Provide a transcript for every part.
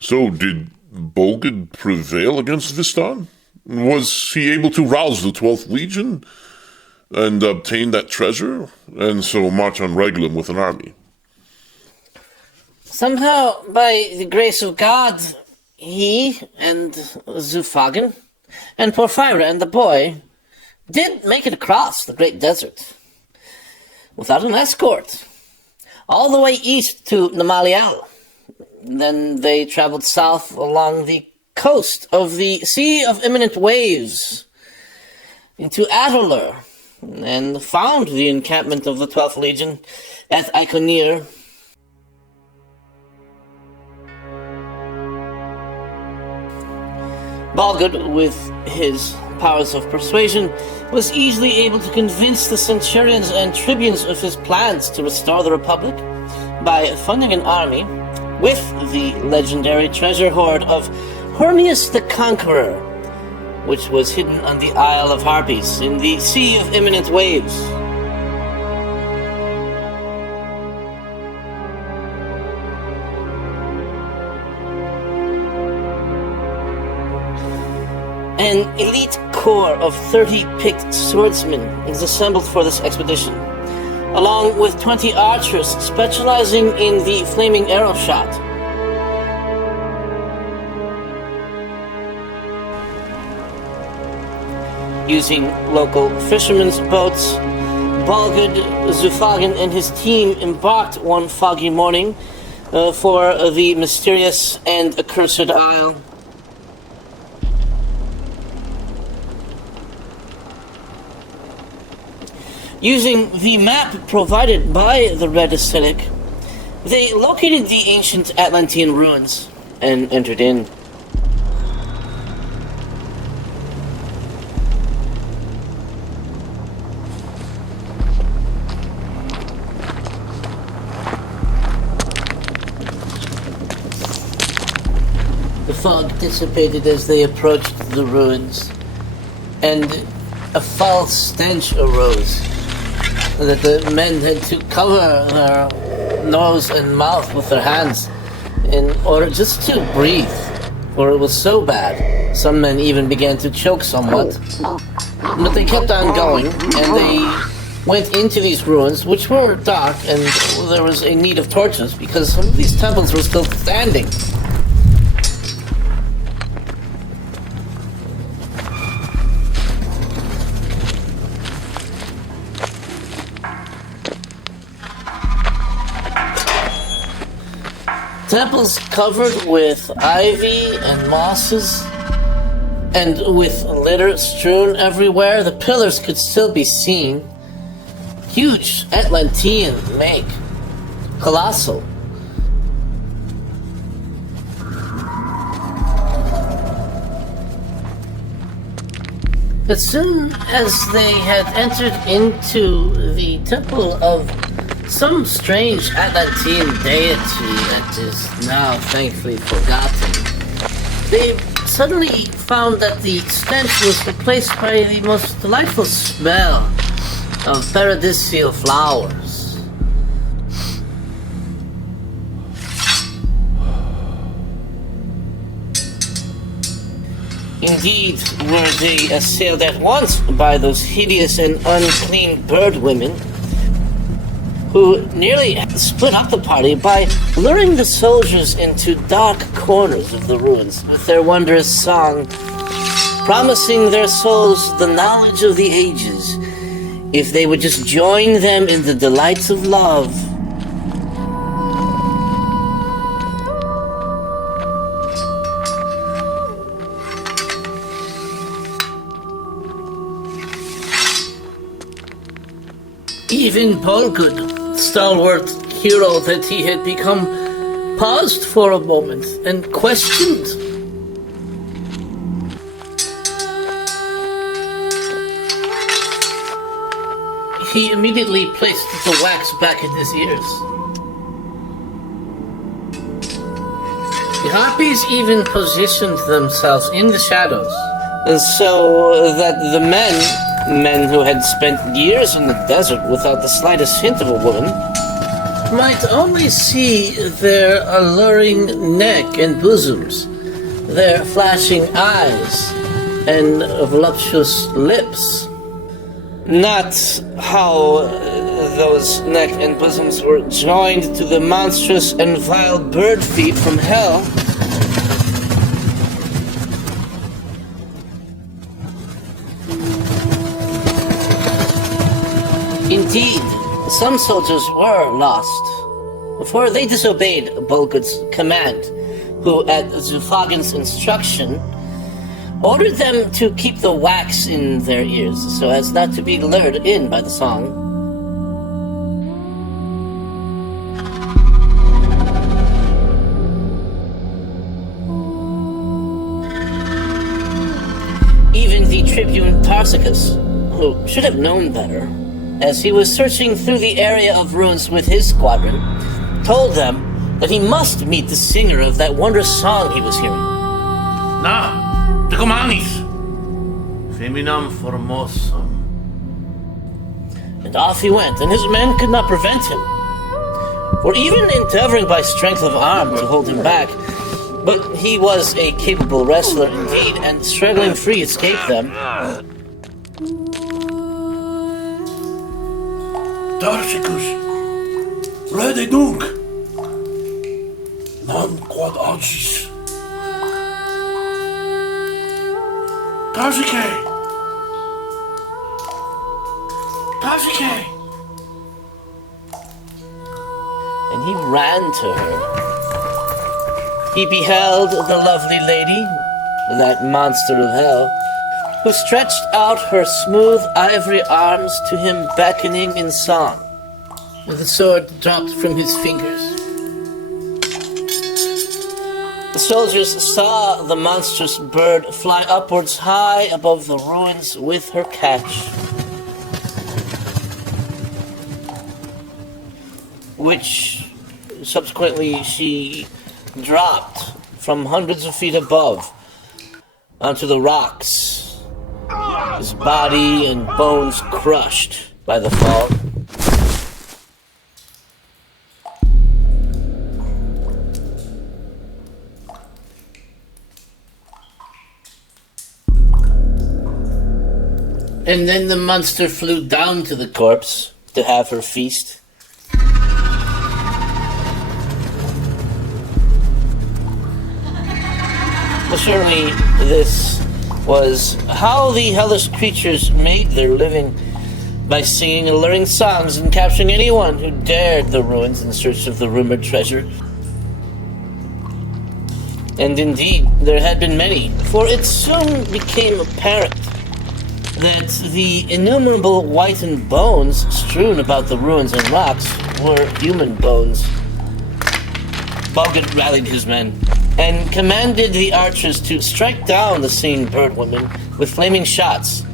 So, did Bolgad prevail against Vistan? Was he able to rouse the 12th Legion and obtain that treasure, and so march on Regulum with an army? Somehow, by the grace of God, he and Zufagen and Porphyra and the boy did make it across the Great Desert without an escort, all the way east to Namalial. Then they traveled south along the coast of the Sea of Imminent Waves into Adler, and found the encampment of the 12th Legion at Iconir. Bolgad, with his powers of persuasion, was easily able to convince the centurions and tribunes of his plans to restore the Republic by funding an army with the legendary treasure hoard of Hermias the Conqueror, which was hidden on the Isle of Harpies in the Sea of Imminent Waves. An elite corps of 30 picked swordsmen is assembled for this expedition, along with 20 archers specializing in the flaming arrow shot. Using local fishermen's boats, Bolgad, Zufagen, and his team embarked one foggy morning for the mysterious and accursed isle. Using the map provided by the Red Ascetic, they located the ancient Atlantean ruins and entered in. The fog dissipated as they approached the ruins, and a foul stench arose that the men had to cover their nose and mouth with their hands in order just to breathe, for it was so bad. Some men even began to choke somewhat, but they kept on going, and they went into these ruins, which were dark, and there was a need of torches because some of these temples were still standing. Temples covered with ivy and mosses, and with litter strewn everywhere. The pillars could still be seen. Huge Atlantean make. Colossal. As soon as they had entered into the temple of some strange Atlantean deity that is now thankfully forgotten, they suddenly found that the stench was replaced by the most delightful smell of paradisial flowers. Indeed, were they assailed at once by those hideous and unclean bird women, who nearly split up the party by luring the soldiers into dark corners of the ruins with their wondrous song, promising their souls the knowledge of the ages if they would just join them in the delights of love. Even Bolgad, stalwart hero that he had become, paused for a moment and questioned. He immediately placed the wax back in his ears. The Harpies even positioned themselves in the shadows, so that the men who had spent years in the desert without the slightest hint of a woman, might only see their alluring neck and bosoms, their flashing eyes, and voluptuous lips. Not how those neck and bosoms were joined to the monstrous and vile bird feet from hell. Indeed, some soldiers were lost, for they disobeyed Bolgut's command, who, at Zufagen's instruction, ordered them to keep the wax in their ears so as not to be lured in by the song. Even the tribune Tarsicus, who should have known better, as he was searching through the area of ruins with his squadron, told them that he must meet the singer of that wondrous song he was hearing. Na, Decomanis, feminam formosum. And off he went, and his men could not prevent him, for even endeavoring by strength of arm to hold him back, but he was a capable wrestler indeed, and struggling free escaped them. Tarsicus, rede nunc, non quod agis. Tarsicae! Tarsicae! And he ran to her. He beheld the lovely lady, that monster of hell, who stretched out her smooth ivory arms to him, beckoning in song. The sword dropped from his fingers. The soldiers saw the monstrous bird fly upwards high above the ruins with her catch, which subsequently she dropped from hundreds of feet above onto the rocks, his body and bones crushed by the fall. And then the monster flew down to the corpse to have her feast. Well, surely this was how the hellish creatures made their living, by singing alluring songs and capturing anyone who dared the ruins in search of the rumored treasure. And indeed, there had been many, for it soon became apparent that the innumerable whitened bones strewn about the ruins and rocks were human bones. Bolgut rallied his men and commanded the archers to strike down the slain bird woman with flaming shots.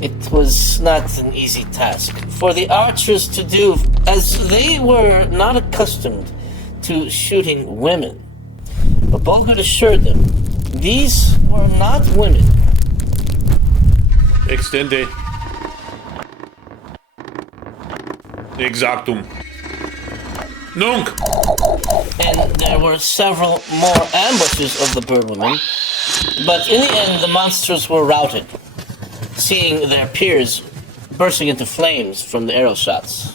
It was not an easy task for the archers to do, as they were not accustomed to shooting women. But Bolgut assured them these were not women. Extende. Exactum. Nunc! And there were several more ambushes of the bird women, but in the end the monsters were routed, seeing their peers bursting into flames from the arrow shots.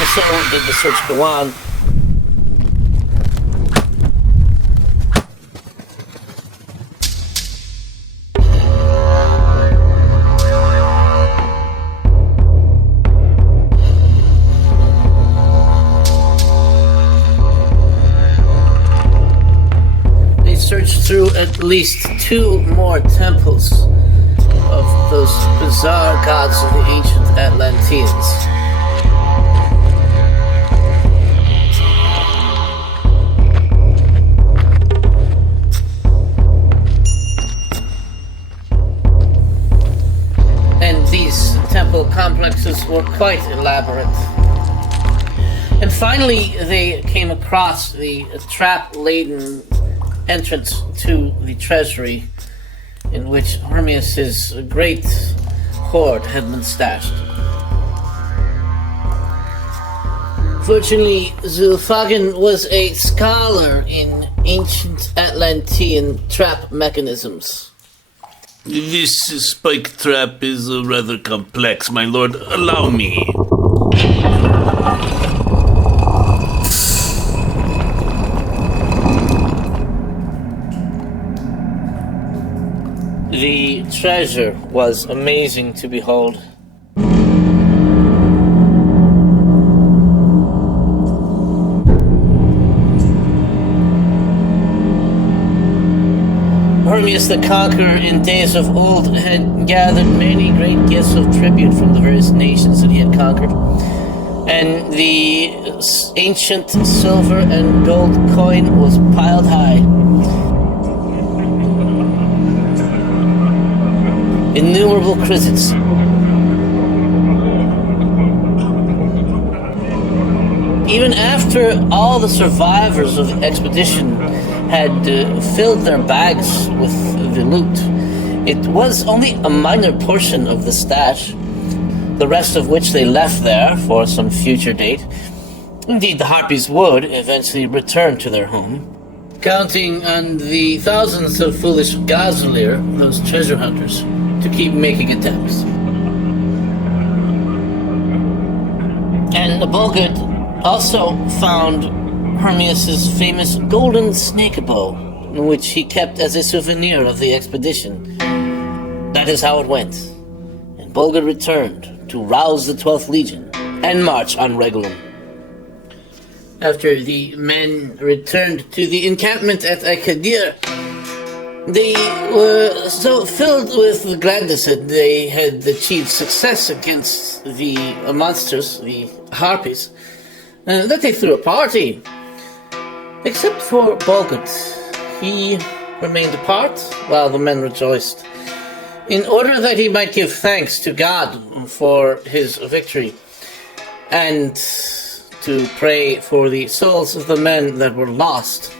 And so did the search go on. Through at least 2 more temples of those bizarre gods of the ancient Atlanteans. And these temple complexes were quite elaborate. And finally, they came across the trap-laden entrance to the treasury in which Hermias' great hoard had been stashed. Fortunately, Zulfagan was a scholar in ancient Atlantean trap mechanisms. This spike trap is rather complex, my lord. Allow me. The treasure was amazing to behold. Hermias the Conqueror in days of old had gathered many great gifts of tribute from the various nations that he had conquered. And the ancient silver and gold coin was piled high. Innumerable chrysits. Even after all the survivors of the expedition had filled their bags with the loot, it was only a minor portion of the stash, the rest of which they left there for some future date. Indeed, the Harpies would eventually return to their home, counting on the thousands of foolish Gazalier, those treasure hunters, to keep making attempts. And Bulgard also found Hermias' famous golden snake bow, which he kept as a souvenir of the expedition. That is how it went. And Bulgard returned to rouse the 12th Legion and march on Regulum. After the men returned to the encampment at Akadir, they were so filled with gladness that they had achieved success against the monsters, the Harpies, that they threw a party. Except for Bulgard. He remained apart while the men rejoiced, in order that he might give thanks to God for his victory, and to pray for the souls of the men that were lost.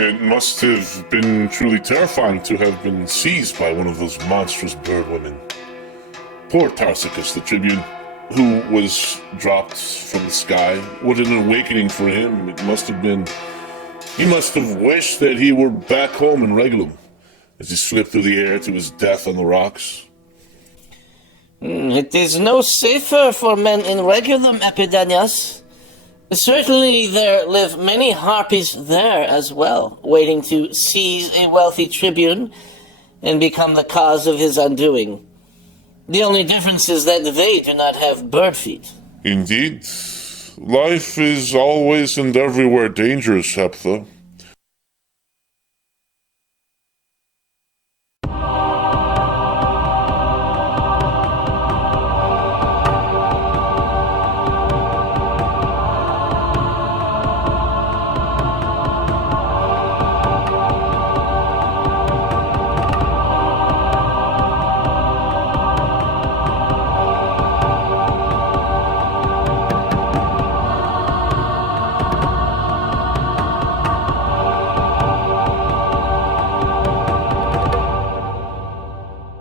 It must have been truly terrifying to have been seized by one of those monstrous bird women. Poor Tarsicus, the tribune, who was dropped from the sky. What an awakening for him it must have been. He must have wished that he were back home in Regulum, as he slipped through the air to his death on the rocks. It is no safer for men in Regulum, Epidanias. Certainly there live many Harpies there as well, waiting to seize a wealthy tribune and become the cause of his undoing. The only difference is that they do not have bird feet. Indeed. Life is always and everywhere dangerous, Heptha.